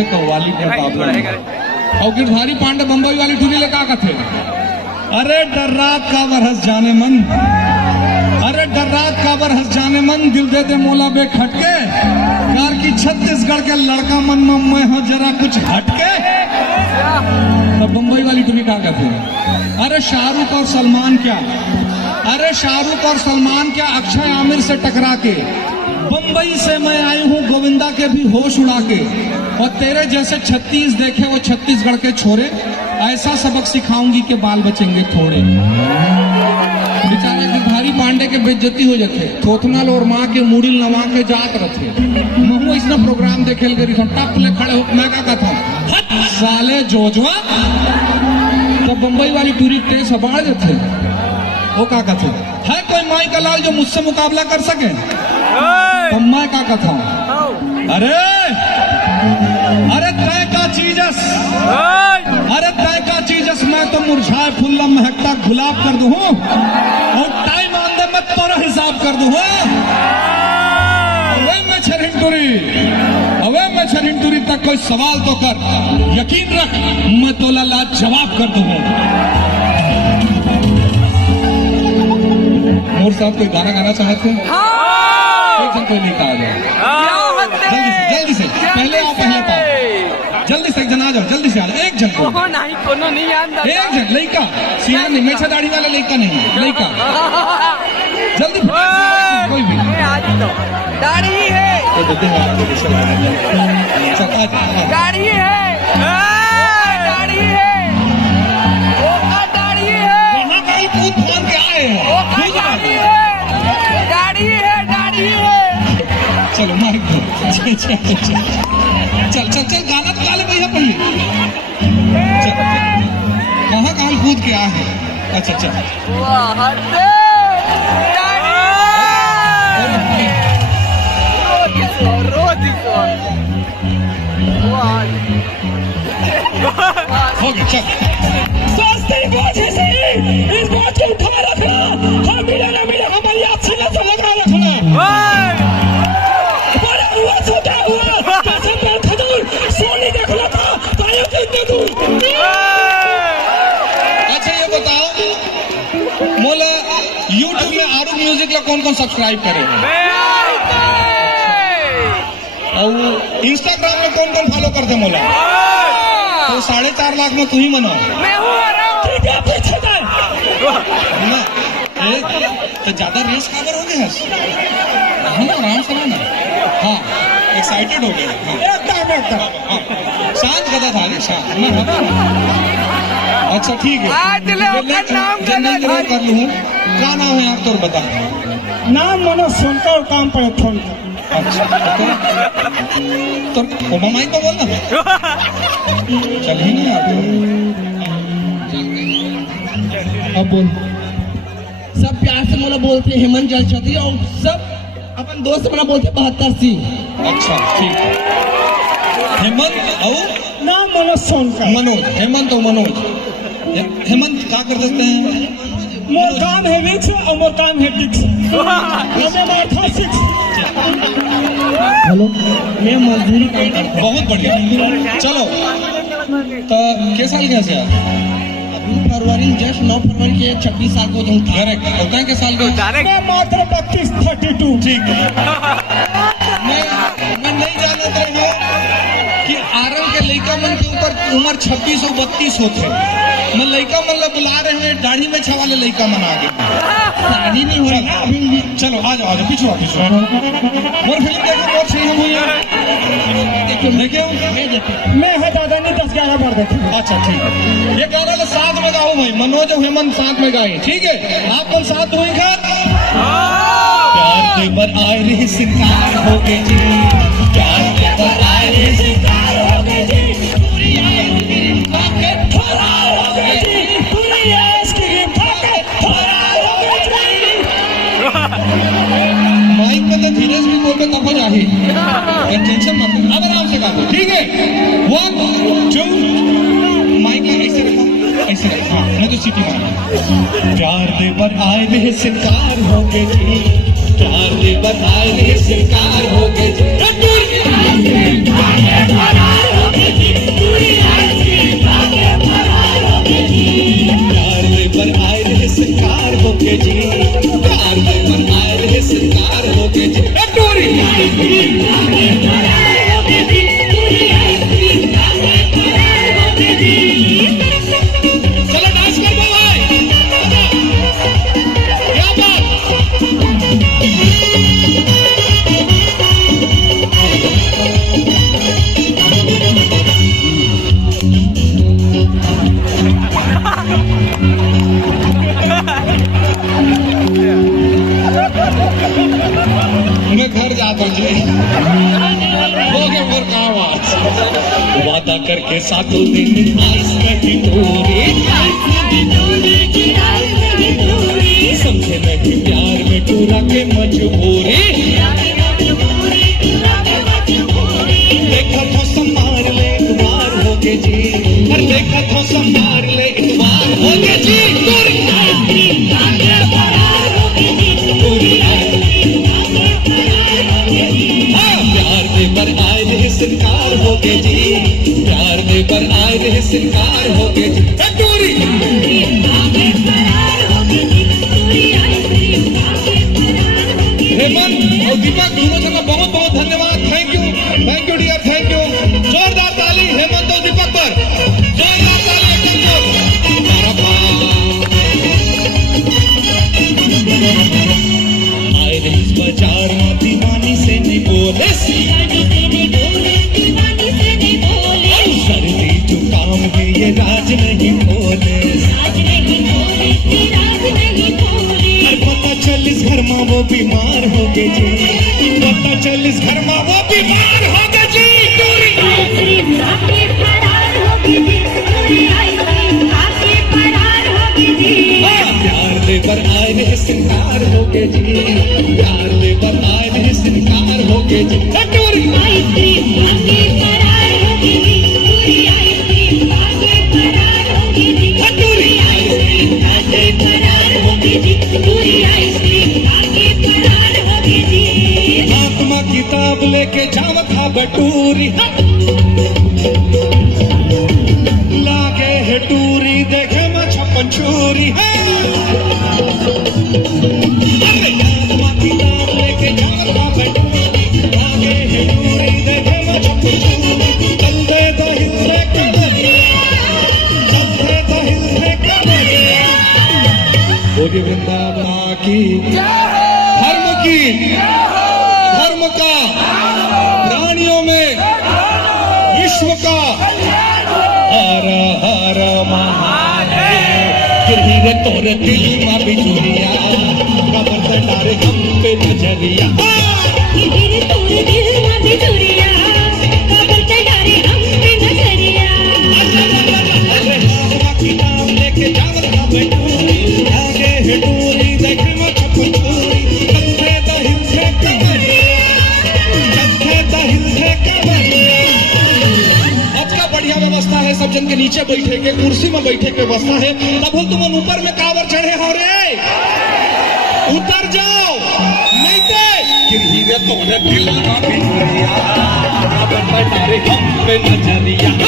थे कव्वाली के मुकाबले और गिरधारी पांडे बम्बई वाली टूरी ले का थे। अरे डर रात का बरस जाने मन, अरे डर रात का बरस जाने मन, दिल दे दे मोला बे खटके, कार की छत्तीसगढ़ के लड़का मन में मैं हो जरा कुछ हटके। तो बम्बई वाली टूरी का थे। अरे शाहरुख और सलमान क्या, अरे शाहरुख और सलमान क्या अक्षय आमिर से टकरा के, बम्बई से मैं आई हूँ गोविंदा के भी होश उड़ा के, और तेरे जैसे 36 देखे वो छत्तीसगढ़ के छोरे, ऐसा सबक सिखाऊंगी कि बाल बचेंगे थोड़े। बेचारा गिरधारी पांडे के बेइज्जती हो जाते, थोथनाल और माँ के मुड़िल नवा के जात रहते। महू इसने प्रोग्राम देखे गई टप ले खड़े हो, मैं क्या कहता हूँ साले जोजवा। तो बम्बई वाली टूरी टेस्ट बाढ़ देते, वो क्या कहते है कोई माई का लाल जो मुझसे मुकाबला कर सके। तो मैं क्या कहता हूँ, अरे अरे तय का चीजस, अरे तय का चीजस, मैं तो मुरझाए फुल्ला महकता गुलाब कर दूं और टाइम ऑन दे मैं तोरा हिसाब कर दूं। अवे मैं छरिंटूरी, अवे मैं छरिंटूरी तक कोई सवाल तो कर, यकीन रख मैं तोला लाज जवाब कर दूं। मोर साहब कोई गाना गाना चाहते हैं? एक जन कोई नहीं कहा जाए, जल्दी से पहले आओ, पहले पाओ, जल्दी से एक जन आ जाओ, जल्दी से आ जाओ, एक जन को नहीं, कोनो नहीं आंदा, एक जन लड़का सिया नहीं, मेछा दाढ़ी वाला लड़का नहीं, लड़का जल्दी कोई भी दाढ़ी है, दाढ़ी है, दाढ़ी है, दाढ़ी है, वहाँ कहीं कूद फान के आए हैं, दाढ़ी है, दाढ़ी है, दाढ़ी है। चलो माइक दो, चल चल चल चल गाना तो गा ले भैया पहले। कहाँ कहाँ कूद के आए हैं? अच्छा अच्छा हो गया, चल। सस्ती वजह से इस बात को उठा रखना, हम मिले ना मिले हमारी अच्छी न तो लगा रखना। बड़ा हुआ छोटा हुआ, कैसे पैर खजूर, सोनी देख लो था, तायों से इतने दूर। अच्छा ये बताओ मोला YouTube में आरू म्यूजिक ला कौन कौन सब्सक्राइब करे हैं? और इंस्टाग्राम में कौन कौन फॉलो करते मोला? तो 4.5 लाख में तू ही मना। मैं हूँ ठीक है, पीछे जाए। ना तो ज्यादा रेस काबर हो गया है ना, आराम से ना। हाँ एक्साइटेड हो गए, एकदम एकदम शांत गदा था रे, शांत ना। अच्छा ठीक है, आज ले ओकर नाम जनरल गदा कर लूँ। क्या नाम है यार तोर बता? नाम मनोज सोनकर, काम पर फोन। अच्छा तो ममाई को बोलना, चल ही नहीं आप। अब बोल। सब प्यार से मला बोलते हेमंत जलछत्री, और सब अपन दोस्त मला बोलते 72 सिंह। अच्छा ठीक है, हेमंत और नाम मनोज सोनकर। मनोज, हेमंत और मनोज। हेमंत क्या कर सकते हैं? मोर काम है रिक्स और मोर काम है डिक्स। हमें माथा सिक्स। हेलो, मैं मजदूरी काम करता हूँ। बहुत बढ़िया, चलो तो के साल के से फरवरी जस्ट 9 फरवरी के 26 साल को जाऊँ। डायरेक्ट होता है के साल के? मैं मात्र 32 ठीक है। मैं नहीं जानता हूँ कि आरंग के लड़का मन के ऊपर उम्र 26 और 32 होते। मैं लड़का मन ला बुला रहे हैं, दाढ़ी में छवाले लड़का मन आ गए। शादी नहीं हो रहा अभी। चलो आ जाओ, पीछे आओ, पीछे। और फिल्म देखो, बहुत सही हुई है। देखे मैं है दादा ने 10-11 बार देखे। अच्छा ठीक है, ये गाना तो साथ में गाओ भाई, मनोज और हेमंत साथ में गाए, ठीक है? आप कौन साथ हुई खा? प्यार के बर आए रे सिंगार हो गए जी, प्यार के बर आए रे सिंगार हो गए जी, पूरी आसक्रीम खा के फरार हो गए जी, पूरी आसक्रीम खा के फरार हो गए जी। माइक में तो धीरे से भी बोल के तब हो जाए, टेंशन मत लो, अब आराम से गा दो, ठीक है? 1 2 माइक ऐसे रखो, ऐसे रखो, हाँ मैं तो सीटी मारूंगा। प्यार दे बर आए रे सिंगार हो गए जी, प्यार दे बर आए रे सिंगार हो गए जी, वादा करके सातों दिन आइस नहीं तोड़ी, समझे नहीं प्यार में टूरा के मजबूरी, देखा तो संभार ले इतवार हो गए जी, और देखा तो संभार ले इतवार हो गए जी, प्यार दे पर आए रहे सिरकार हो गए जी, प्यार दे पर आए रहे सिरकार हो गए जी, हेमंत और दीपक दोनों जगह बहुत बहुत धन्यवाद। Thank you dear, thank you. जोरदार ताली हेमंत और दीपक पर, जोरदार ताली एकदम आए इस बाजार में दीवानी से नहीं बोले, सर्दी जुकाम है ये राज नहीं बोले, पता चल इस घर में वो बीमार हो गए जी, पता चल इस घर में वो बीमार हो गए जी, प्यार दे पर आए रहे सिंगार हो गए जी, प्यार दे पर आए रहे सिंगार हो गए जी, आत्मा किताब लेके जाम खा बटूरी, लागे है टूरी देखे मैं छप्पन चूरी, आत्मा किताब लेके जाम खा बटूरी, लागे है टूरी देखे मैं छप्पन चूरी, चलते तो हिलते कमरिया, चलते तो हिलते कमरिया, बोली वृंदावन की धर्म का प्राणियों में विश्व का हर हर महादेव, गिरही रे तोरे दिल में बिजुरिया, खबर से डारे हम पे नजरिया, किताब लेके जावत का बेटूरी, आगे है टूरी देखे मैं छप्पन चूरी, चलते तो हिलते कमरिया, चलते तो हिलते कमरिया। अब का बढ़िया व्यवस्था है, सब जन के नीचे बैठे के, कुर्सी में बैठे के व्यवस्था है, तब हो तुम ऊपर में कावर चढ़े हो रे, उतर जाओ नहीं तो गिरही रे तोरे दिल में बिजुरिया, खबर से डारे हम पे नजरिया,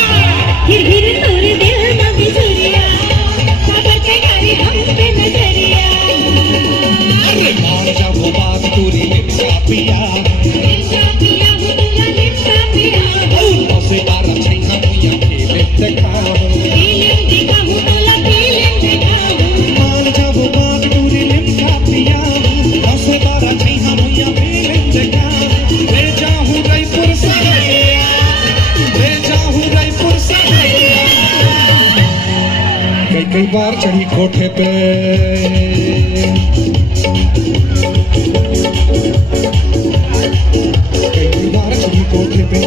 अरे मान जा वो बात तूरी लिप्सा पिया, से बार छैना दुनिया खेले दिखाओ, मान जा वो बात तूरी लिप्सा पिया, से बार छैना दुनिया खेले दिखाओ, ले जाऊं रायपुर सहरिया, ले जाऊं रायपुर सहरिया, कई बार चढ़ी कोठे पे, कई बार चढ़ी कोठे पे,